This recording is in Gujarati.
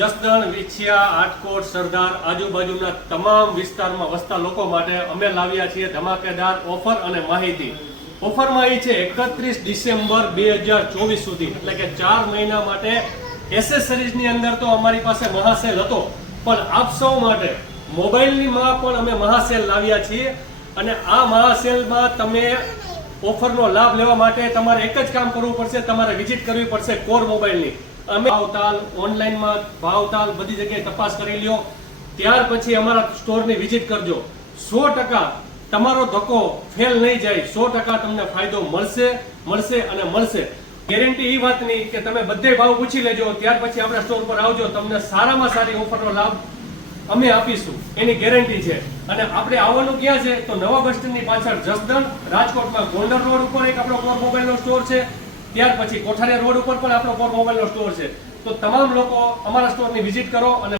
જસદણ, વિછિયા, આટકોટ, સરદાર આજુબાજુના તમામ વિસ્તારમાં વસતા લોકો માટે અમે લાવ્યા છીએ ધમાકેદાર ઓફર અને માહિતી. ઓફરમાં એ છે, એકત્રીસ ડિસેમ્બર બે હજાર ચોવીસ સુધી. એટલે કે ચાર મહિના માટે એસેસરીઝની અંદર તો અમારી પાસે મહાસેલ હતો. પણ આપ સૌ માટે મોબાઈલની માં પણ અમે મહાસેલ લાવ્યા છીએ. અને આ મહાસેલમાં તમે ઓફરનો લાભ લેવા માટે તમારે એક જ કામ કરવું પડશે, તમારે વિઝિટ કરવી પડશે કોર મોબાઈલની. અમે ભાવતાલ ઓનલાઈનમાં ભાવતાલ બધી જગ્યાએ તપાસ કરી લ્યો. ત્યાર પછી અમારા સ્ટોરની વિઝિટ કરજો. સો ટકા તમારો ધક્કો ફેલ નહીં જાય. સો ટકા તમને ફાયદો મળશે મળશે અને મળશે. ગેરંટી એ વાતની કે તમે બધે ભાવ પૂછી લેજો. ત્યાર પછી આપણા સ્ટોર પર આવજો. તમને સારામાં સારી ઓફરનો લાભ અમે આપીશું. એની ગેરંટી છે. અને આપણે આવવાનું ક્યાં છે? તો નવા બસ સ્ટેન્ડની પાછળ જસદણ, રાજકોટમાં ગોલ્ડન રોડ ઉપર એક આપણો મોબાઈલ મોબાઈલનો સ્ટોર છે. ત્યાર પછી કોઠારિયા રોડ ઉપર પણ આપણો કોર મોબાઈલનો સ્ટોર છે. તો તમામ લોકો અમારા સ્ટોરની વિઝિટ કરો અને